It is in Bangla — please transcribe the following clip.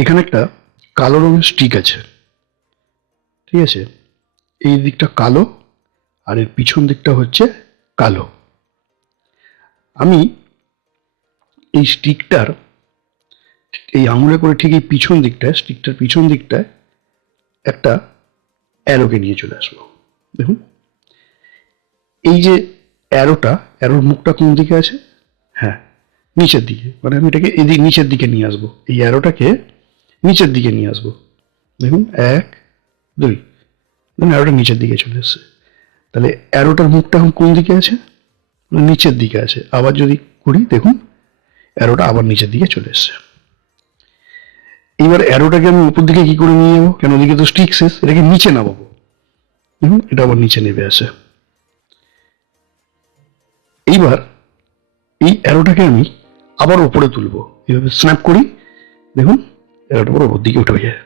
এখানে একটা কালো রঙের স্টিক আছে, ঠিক আছে? এই দিকটা কালো আর এর পিছন দিকটা হচ্ছে কালো। আমি এই স্টিকটার এই আঙুলে করে ঠিক এই পিছন দিকটায়, স্টিকটার পিছন দিকটায় একটা অ্যারোকে নিয়ে চলে আসবো। দেখুন এই যে অ্যারোর মুখটা কোন দিকে আছে? হ্যাঁ, নিচের দিকে। মানে আমি এটাকে এদিকে নিচের দিকে নিয়ে আসবো, এই অ্যারোটাকে নিচের দিকে নিয়ে আসবো। দেখুন 1 2, দেখুন অ্যারোটা নিচের দিকে চলে এসছে। তাহলে অ্যারোটার মুখটা এখন কোন দিকে আছে? নিচের দিকে আছে। আবার যদি করি, দেখুন অ্যারোটা আবার নিচের দিকে চলে এসছে। এবার অ্যারোটাকে আমি উপর দিকে কি করে নিয়ে যাবো? কেন ওদিকে তো স্টিক শেষ, এটাকে নিচে নামাবো। দেখুন এটা আবার নিচে নেমে আসে। এইবার এই অ্যারোটাকে আমি আবার উপরে তুলবো, এইভাবে স্ন্যাপ করি, দেখুন অ্যারোটা আবার ওপর দিকে উঠে যায়।